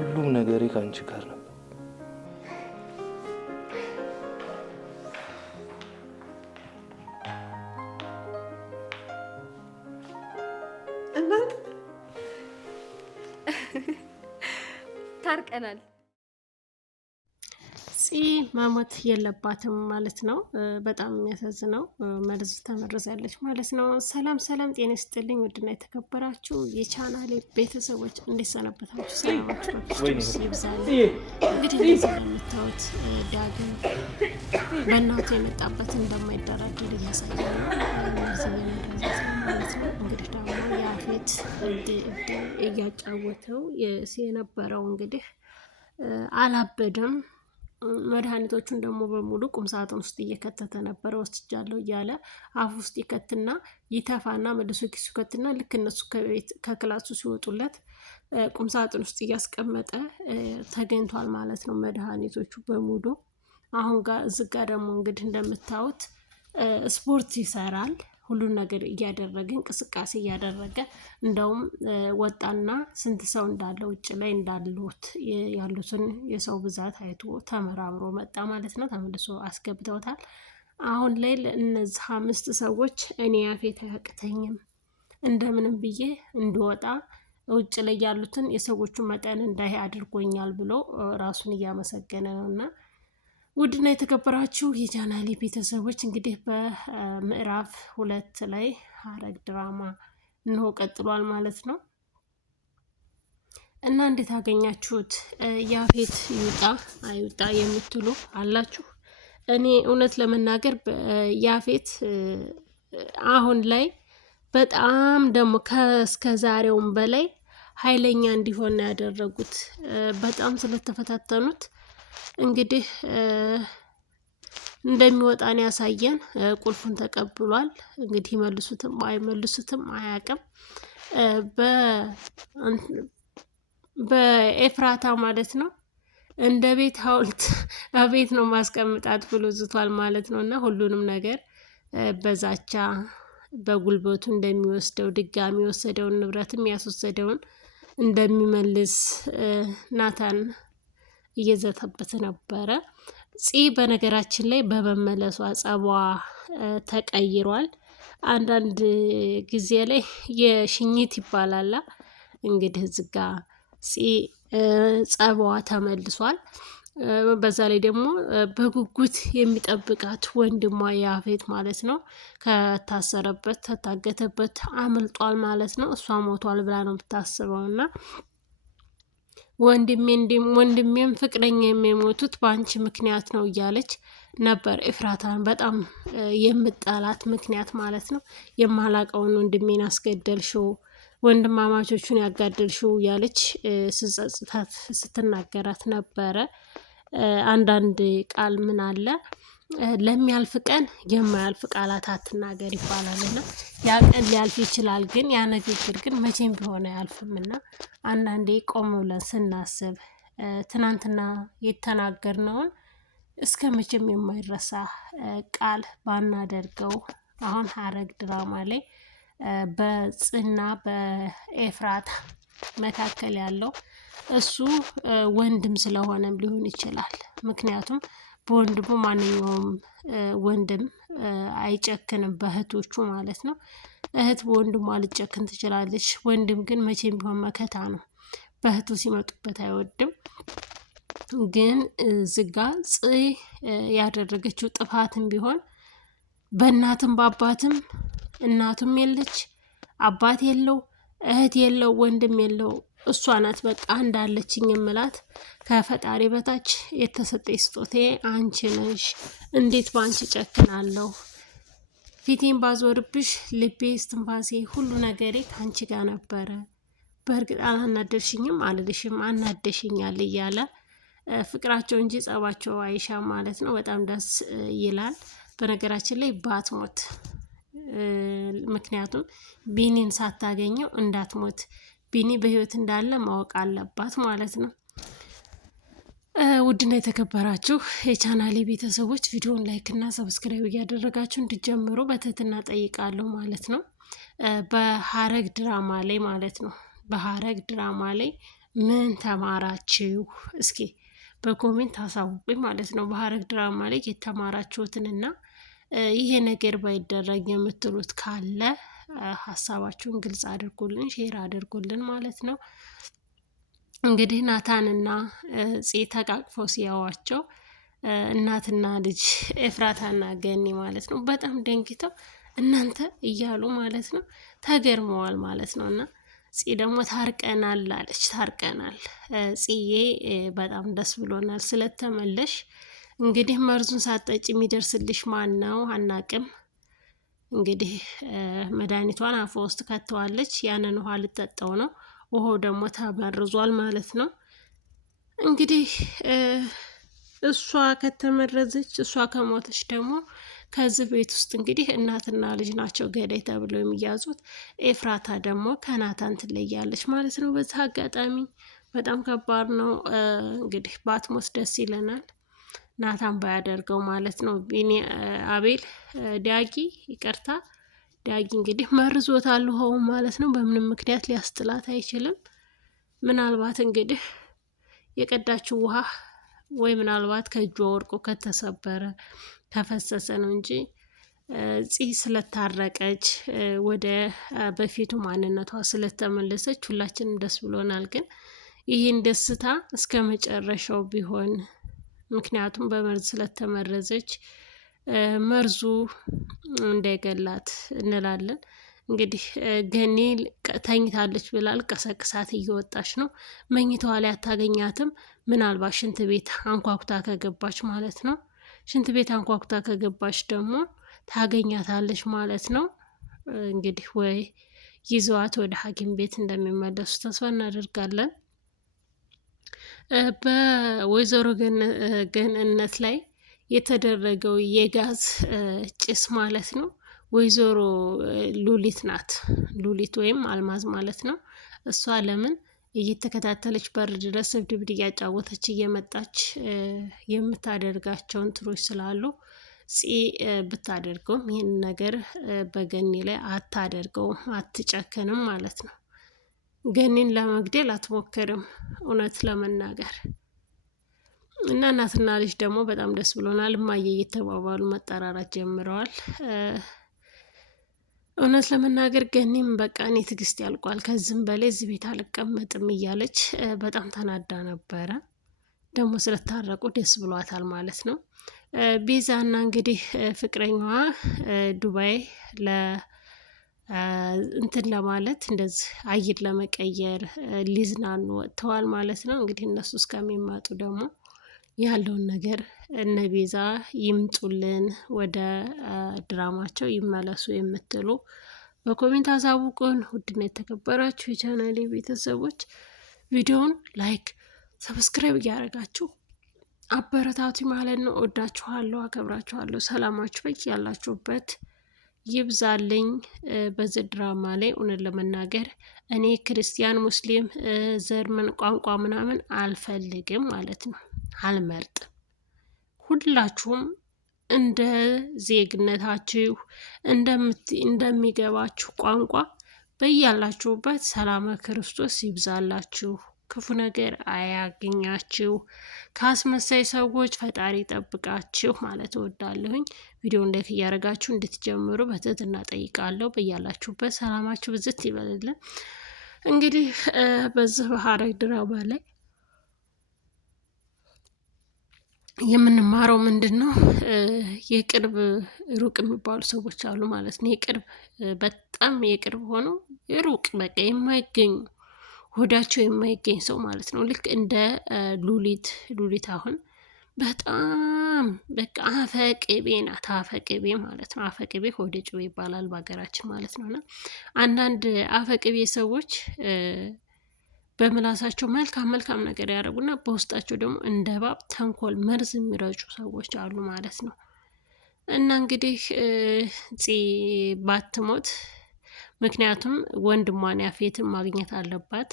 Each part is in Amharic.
ሁሉም ነገሬ ካንቺ ጋር ነው። ታርቀናል። መሞት የለባትም ማለት ነው። በጣም የሚያሳዝነው መርዝ ተመርዛለች ማለት ነው። ሰላም ሰላም፣ ጤና ይስጥልኝ ውድና የተከበራችሁ የቻናሌ ቤተሰቦች እንዴት ሰነበታችሁ? ሰላማችሁ ይብዛል። እንግዲህ እንደዚህ እንደምታዩት ዳግም በእናቱ የመጣበት እንደማይደራደር እያሳየ ነው። መርዝ እየመረዛት ነው ማለት ነው። እንግዲህ ደግሞ ያፌት እያጫወተው የነበረው እንግዲህ አላበደም። መድኃኒቶቹን ደግሞ በሙሉ ቁምሳጥን ውስጥ እየከተተ ነበረ። ወስጃለሁ እያለ አፍ ውስጥ ይከትና ይተፋና መልሶ ኪሱ ይከትና ልክ እነሱ ከክላሱ ሲወጡለት ቁምሳጥን ውስጥ እያስቀመጠ ተገኝቷል ማለት ነው መድኃኒቶቹ በሙሉ። አሁን ጋር እዚህ ጋር ደግሞ እንግዲህ እንደምታዩት ስፖርት ይሰራል። ሁሉን ነገር እያደረገ እንቅስቃሴ እያደረገ እንደውም ወጣና ስንት ሰው እንዳለ ውጭ ላይ እንዳሉት ያሉትን የሰው ብዛት አይቶ ተመራምሮ መጣ ማለት ነው። ተመልሶ አስገብተውታል። አሁን ላይ እነዚህ 5 ሰዎች እኔ ያፌት አያቅተኝም እንደምንም ብዬ እንድወጣ ውጭ ላይ ያሉትን የሰዎቹን መጠን እንዳይ አድርጎኛል ብሎ ራሱን እያመሰገነ ነውና ውድና የተከበራችሁ የቻናሌ ቤተሰቦች እንግዲህ በምዕራፍ 2 ላይ ሐረግ ድራማ እንሆ ቀጥሏል ማለት ነው። እና እንዴት አገኛችሁት? ያፌት ይውጣ አይውጣ የምትሉ አላችሁ። እኔ እውነት ለመናገር ያፌት አሁን ላይ በጣም ደግሞ ከእስከ ዛሬውም በላይ ኃይለኛ እንዲሆን ያደረጉት በጣም ስለተፈታተኑት እንግዲህ እንደሚወጣን ያሳየን። ቁልፉን ተቀብሏል። እንግዲህ ይመልሱትም አይመልሱትም አያውቅም። በኤፍራታ ማለት ነው እንደ ቤት ሐውልት አቤት ነው ማስቀምጣት ብሎ ዝቷል ማለት ነው። እና ሁሉንም ነገር በዛቻ በጉልበቱ እንደሚወስደው ድጋሚ የወሰደውን ንብረትም ያስወሰደውን እንደሚመልስ ናታን እየዘተበት ነበረ። በነገራችን ላይ በመመለሷ ጸቧ ተቀይሯል። አንዳንድ ጊዜ ላይ የሽኝት ይባላል። እንግዲህ ዝጋ ጸቧ ተመልሷል። በዛ ላይ ደግሞ በጉጉት የሚጠብቃት ወንድሟ ያፌት ማለት ነው ከታሰረበት ከታገተበት አምልጧል ማለት ነው። እሷ ሞቷል ብላ ነው የምታስበው እና ወንድሜም ፍቅረኛ የሚሞቱት በአንቺ ምክንያት ነው እያለች ነበር ኤፍራታን በጣም የምጠላት ምክንያት ማለት ነው። የማላቀውን ወንድሜን አስገደልሽው፣ ወንድማማቾቹን ያጋደልሽው እያለች ስጸጽታት ስትናገራት ነበረ። አንዳንድ ቃል ምን አለ ለሚያልፍ ቀን የማያልፍ ቃላት አትናገር ይባላልና ያ ቀን ሊያልፍ ይችላል፣ ግን ያ ንግግር ግን መቼም ቢሆን አያልፍምና አንዳንዴ ቆም ብለን ስናስብ ትናንትና የተናገርነውን እስከ መቼም የማይረሳ ቃል ባናደርገው። አሁን ሐረግ ድራማ ላይ በጽና በኤፍራታ መካከል ያለው እሱ ወንድም ስለሆነም ሊሆን ይችላል። ምክንያቱም በወንድሙ ማንኛውም ወንድም አይጨክንም፣ በእህቶቹ ማለት ነው። እህት በወንድሟ ልጨክን ትችላለች፣ ወንድም ግን መቼም ቢሆን መከታ ነው። በእህቱ ሲመጡበት አይወድም። ግን ዝጋ ያደረገችው ጥፋትም ቢሆን በእናትም በአባትም እናቱም የለች፣ አባት የለው፣ እህት የለው፣ ወንድም የለው። እሷ ናት በቃ እንዳለችኝ የምላት ከፈጣሪ በታች የተሰጠኝ ስጦቴ አንቺ ነሽ። እንዴት በአንቺ ጨክናለሁ? ፊቴን ባዞርብሽ ልቤ፣ እስትንፋሴ፣ ሁሉ ነገሬ ከአንቺ ጋር ነበረ። በእርግጥ አላናደርሽኝም አልልሽም፣ አናደሽኛል እያለ ፍቅራቸው እንጂ ጸባቸው አይሻም ማለት ነው። በጣም ደስ ይላል። በነገራችን ላይ ባትሞት፣ ምክንያቱም ቢኒን ሳታገኘው እንዳትሞት፣ ቢኒ በህይወት እንዳለ ማወቅ አለባት ማለት ነው። ውድና የተከበራችሁ የቻናሌ ቤተሰቦች ቪዲዮን ላይክ እና ሰብስክራይብ እያደረጋችሁ እንድጀምሩ በትህትና ጠይቃለሁ ማለት ነው። በሐረግ ድራማ ላይ ማለት ነው በሐረግ ድራማ ላይ ምን ተማራችሁ? እስኪ በኮሜንት አሳውቁኝ ማለት ነው። በሐረግ ድራማ ላይ የተማራችሁትንና ይሄ ነገር ባይደረግ የምትሉት ካለ ሀሳባችሁን ግልጽ አድርጉልን፣ ሼር አድርጉልን ማለት ነው። እንግዲህ ናታንና ፄ ተቃቅፈው ሲያዋቸው እናትና ልጅ ኤፍራታና ገኒ ማለት ነው በጣም ደንግተው እናንተ እያሉ ማለት ነው ተገርመዋል ማለት ነው። እና ፄ ደግሞ ታርቀናል አለች። ታርቀናል ጽዬ በጣም ደስ ብሎናል ስለተመለሽ። እንግዲህ መርዙን ሳጠጭ የሚደርስልሽ ማን ነው አናቅም። እንግዲህ መድኃኒቷን አፏ ውስጥ ከተዋለች። ያንን ውሃ ልጠጣው ነው። ውሃው ደግሞ ተመርዟል ማለት ነው። እንግዲህ እሷ ከተመረዘች እሷ ከሞተች ደግሞ ከዚህ ቤት ውስጥ እንግዲህ እናትና ልጅ ናቸው ገዳይ ተብለው የሚያዙት። ኤፍራታ ደግሞ ከናታን ትለያለች ማለት ነው። በዚህ አጋጣሚ በጣም ከባድ ነው። እንግዲህ ባትሞት ደስ ይለናል፣ ናታን ባያደርገው ማለት ነው። አቤል ዳጊ ይቅርታ፣ ዳጊ እንግዲህ መርዞታል ውሃው ማለት ነው። በምንም ምክንያት ሊያስጥላት አይችልም። ምናልባት እንግዲህ የቀዳችው ውሃ ወይ ምናልባት ከእጇ ወርቆ ከተሰበረ ከፈሰሰ ነው እንጂ ፂ ስለታረቀች ወደ በፊቱ ማንነቷ ስለተመለሰች ሁላችንም ደስ ብሎናል። ግን ይህን ደስታ እስከ መጨረሻው ቢሆን፣ ምክንያቱም በመርዝ ስለተመረዘች መርዙ እንዳይገላት እንላለን። እንግዲህ ገኒ ተኝታለች ብላል ቀሰቅሳት እየወጣች ነው። መኝታዋ ላይ አታገኛትም። ምናልባት ሽንት ቤት አንኳኩታ ከገባች ማለት ነው። ሽንት ቤት አንኳኩታ ከገባች ደግሞ ታገኛታለች ማለት ነው። እንግዲህ ወይ ይዘዋት ወደ ሐኪም ቤት እንደሚመለሱ ተስፋ እናደርጋለን። በወይዘሮ ገነት ላይ የተደረገው የጋዝ ጭስ ማለት ነው ወይዘሮ ሉሊት ናት። ሉሊት ወይም አልማዝ ማለት ነው። እሷ ለምን እየተከታተለች በር ድረስ ድብድብ እያጫወተች እየመጣች የምታደርጋቸውን ትሮች ስላሉ ፂ ብታደርገውም ይህን ነገር በገኒ ላይ አታደርገውም፣ አትጨክንም ማለት ነው። ገኒን ለመግደል አትሞክርም እውነት ለመናገር እና እናትና ልጅ ደግሞ በጣም ደስ ብሎናል። እማዬ እየተባባሉ መጠራራት ጀምረዋል። እውነት ለመናገር ገኒም በቃ እኔ ትዕግስት ያልቋል፣ ከዚህም በላይ እዚህ ቤት አልቀመጥም እያለች በጣም ተናዳ ነበረ። ደግሞ ስለታረቁ ደስ ብሏታል ማለት ነው። ቤዛና እንግዲህ ፍቅረኛዋ ዱባይ እንትን ለማለት እንደዚህ አየር ለመቀየር ሊዝናኑ ወጥተዋል ማለት ነው። እንግዲህ እነሱ እስከሚመጡ ደግሞ ያለውን ነገር እነ ቤዛ ይምጡልን፣ ወደ ድራማቸው ይመለሱ የምትሉ በኮሜንት አሳውቁን። ውድና የተከበራችሁ የቻናሌ ቤተሰቦች ቪዲዮውን ላይክ፣ ሰብስክራይብ እያደረጋችሁ አበረታቱ ማለት ነው። ወዳችኋለሁ፣ አከብራችኋለሁ። ሰላማችሁ በይ ያላችሁበት ይብዛልኝ። በዚህ ድራማ ላይ እውነት ለመናገር እኔ ክርስቲያን፣ ሙስሊም፣ ዘር ምን ቋንቋ ምናምን አልፈልግም ማለት ነው። አልመርጥም። ሁላችሁም እንደ ዜግነታችሁ እንደሚገባችሁ ቋንቋ በያላችሁበት ሰላመ ክርስቶስ ይብዛላችሁ፣ ክፉ ነገር አያገኛችሁ፣ ከአስመሳይ ሰዎች ፈጣሪ ጠብቃችሁ ማለት እወዳለሁኝ። ቪዲዮ ላይክ እያደረጋችሁ እንድትጀምሩ በትህትና ጠይቃለሁ። በያላችሁበት ሰላማችሁ ብዝት ይበልልን። እንግዲህ በዚህ በሐረግ ድራማ ላይ የምንማረው ምንድን ነው? የቅርብ ሩቅ የሚባሉ ሰዎች አሉ ማለት ነው። የቅርብ በጣም የቅርብ ሆነው ሩቅ በቃ የማይገኙ ሆዳቸው የማይገኝ ሰው ማለት ነው። ልክ እንደ ሉሊት አሁን በጣም በቃ አፈቅቤ ናት። አፈቅቤ ማለት ነው። አፈቅቤ ሆደ ጭቤ ይባላል በሀገራችን ማለት ነው። እና አንዳንድ አፈቅቤ ሰዎች በምላሳቸው መልካም ነገር ያደርጉና በውስጣቸው ደግሞ እንደ እባብ ተንኮል፣ መርዝ የሚረጩ ሰዎች አሉ ማለት ነው። እና እንግዲህ ፂ ባትሞት፣ ምክንያቱም ወንድሟን ያፌትን ማግኘት አለባት።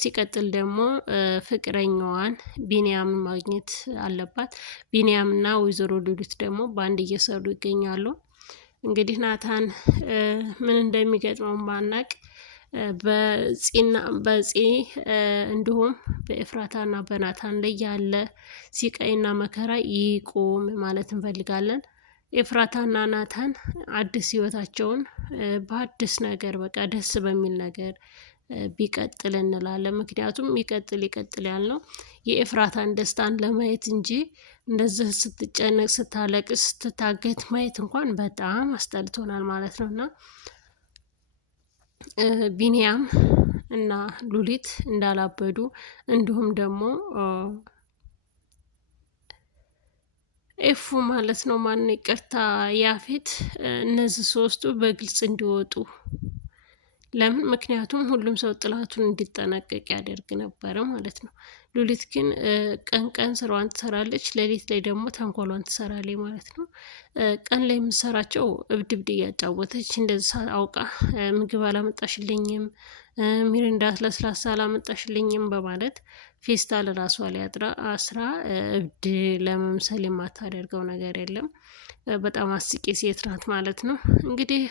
ሲቀጥል ደግሞ ፍቅረኛዋን ቢንያምን ማግኘት አለባት። ቢንያምና ወይዘሮ ሉሊት ደግሞ በአንድ እየሰሩ ይገኛሉ። እንግዲህ ናታን ምን እንደሚገጥመው ባናቅ በፂ እንዲሁም በኤፍራታና በናታን ላይ ያለ ሲቃይና መከራ ይቁም ማለት እንፈልጋለን። ኤፍራታና ናታን አዲስ ህይወታቸውን በአዲስ ነገር በቃ ደስ በሚል ነገር ቢቀጥል እንላለን። ምክንያቱም ይቀጥል ያልነው የኤፍራታን ደስታን ለማየት እንጂ እንደዚህ ስትጨነቅ፣ ስታለቅስ፣ ስትታገት ማየት እንኳን በጣም አስጠልቶናል ማለት ነው እና ቢኒያም እና ሉሊት እንዳላበዱ እንዲሁም ደግሞ ኤፉ ማለት ነው ይቅርታ ያፌት፣ እነዚህ ሶስቱ በግልጽ እንዲወጡ ለምን? ምክንያቱም ሁሉም ሰው ጥላቱን እንዲጠነቀቅ ያደርግ ነበረ ማለት ነው። ሉሊት ግን ቀን ቀን ስራዋን ትሰራለች፣ ሌሊት ላይ ደግሞ ተንኮሏን ትሰራለች ማለት ነው። ቀን ላይ የምትሰራቸው እብድ እያጫወተች እንደዛ አውቃ ምግብ አላመጣሽልኝም፣ ሚሪንዳ ለስላሳ አላመጣሽልኝም በማለት ፌስታል ራሷ ላይ አስራ እብድ ለመምሰል የማታደርገው ነገር የለም። በጣም አስቂ ሴት ናት ማለት ነው። እንግዲህ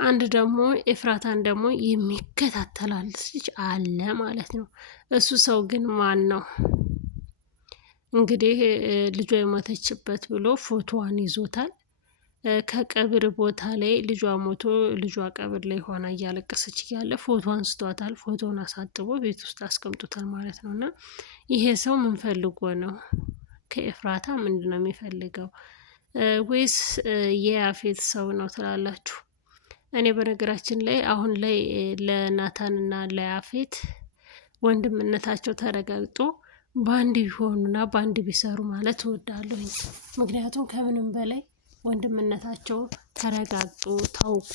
አንድ ደግሞ ኤፍራታን ደግሞ የሚከታተላል ልጅ አለ ማለት ነው። እሱ ሰው ግን ማን ነው? እንግዲህ ልጇ የሞተችበት ብሎ ፎቶዋን ይዞታል። ከቀብር ቦታ ላይ ልጇ ሞቶ ልጇ ቀብር ላይ ሆና እያለቀሰች እያለ ፎቶ አንስቷታል። ፎቶውን አሳጥቦ ቤት ውስጥ አስቀምጦታል ማለት ነው። እና ይሄ ሰው ምን ፈልጎ ነው? ከኤፍራታ ምንድን ነው የሚፈልገው? ወይስ የያፌት ሰው ነው ትላላችሁ? እኔ በነገራችን ላይ አሁን ላይ ለናታንና ለያፌት ወንድምነታቸው ተረጋግጦ በአንድ ቢሆኑና በአንድ ቢሰሩ ማለት እወዳለሁ። ምክንያቱም ከምንም በላይ ወንድምነታቸው ተረጋግጦ ታውቆ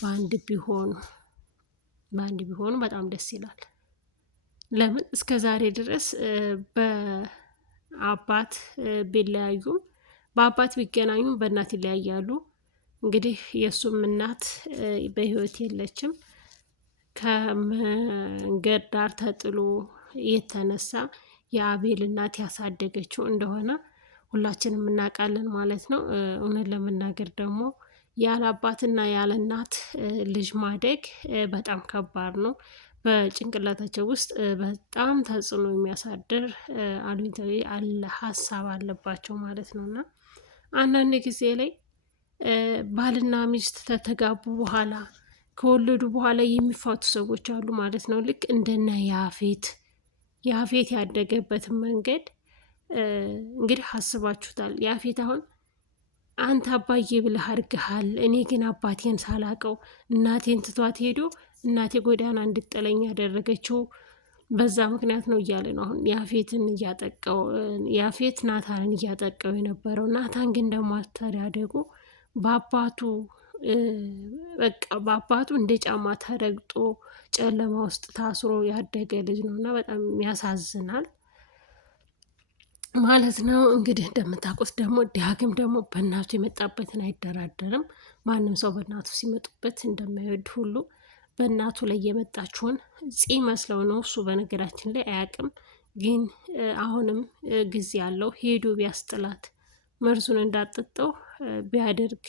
በአንድ ቢሆኑ በጣም ደስ ይላል። ለምን እስከ ዛሬ ድረስ በአባት ቢለያዩም በአባት ቢገናኙም በእናት ይለያያሉ። እንግዲህ የእሱም እናት በህይወት የለችም። ከመንገድ ዳር ተጥሎ የተነሳ የአቤል እናት ያሳደገችው እንደሆነ ሁላችንም እናውቃለን ማለት ነው። እውነት ለመናገር ደግሞ ያለ አባትና ያለ እናት ልጅ ማደግ በጣም ከባድ ነው። በጭንቅላታቸው ውስጥ በጣም ተጽዕኖ የሚያሳድር አሉታዊ ሀሳብ አለባቸው ማለት ነው እና አንዳንድ ጊዜ ላይ ባልና ሚስት ከተጋቡ በኋላ ከወለዱ በኋላ የሚፋቱ ሰዎች አሉ ማለት ነው። ልክ እንደነ ያፌት ያደገበትን መንገድ እንግዲህ አስባችሁታል። ያፌት አሁን አንተ አባዬ ብለህ አድርገሃል፣ እኔ ግን አባቴን ሳላቀው እናቴን ትቷት ሄዶ እናቴ ጎዳና እንድጥለኝ ያደረገችው በዛ ምክንያት ነው እያለ ነው አሁን ያፌትን እያጠቀው። ያፌት ናታንን እያጠቀው የነበረው ናታን ግን ደግሞ አስተዳደጉ በአባቱ እንደ ጫማ ተረግጦ ጨለማ ውስጥ ታስሮ ያደገ ልጅ ነው እና በጣም ያሳዝናል ማለት ነው። እንግዲህ እንደምታውቁት ደግሞ ዳግም ደግሞ በእናቱ የመጣበትን አይደራደርም። ማንም ሰው በእናቱ ሲመጡበት እንደማይወድ ሁሉ በእናቱ ላይ የመጣችውን መስለው ነው። እሱ በነገራችን ላይ አያውቅም፣ ግን አሁንም ጊዜ ያለው ሄዶ ቢያስጥላት መርዙን እንዳጠጣው ቢያደርግ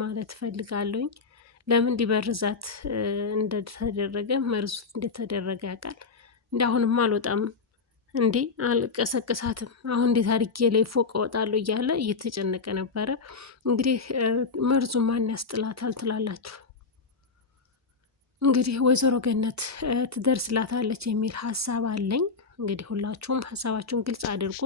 ማለት ፈልጋለሁኝ። ለምን ሊበርዛት እንደተደረገ መርዙ እንደተደረገ ያውቃል። እንደ አሁንም አልወጣም እንዴ አልቀሰቅሳትም፣ አሁን እንዴት አድርጌ ላይ ፎቅ እወጣለሁ እያለ እየተጨነቀ ነበረ። እንግዲህ መርዙ ማን ያስጥላታል ትላላችሁ? እንግዲህ ወይዘሮ ገነት ትደርስላታለች የሚል ሀሳብ አለኝ። እንግዲህ ሁላችሁም ሀሳባችሁን ግልጽ አድርጉ።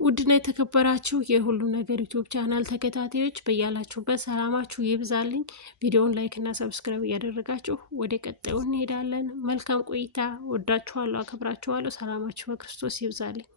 ውድና የተከበራችሁ የሁሉ ነገር ዩቲዩብ ቻናል ተከታታዮች በያላችሁበት ሰላማችሁ ይብዛልኝ። ቪዲዮውን ላይክ እና ሰብስክራይብ እያደረጋችሁ ወደ ቀጣዩ እንሄዳለን። መልካም ቆይታ። ወዳችኋለሁ፣ አከብራችኋለሁ። ሰላማችሁ በክርስቶስ ይብዛልኝ።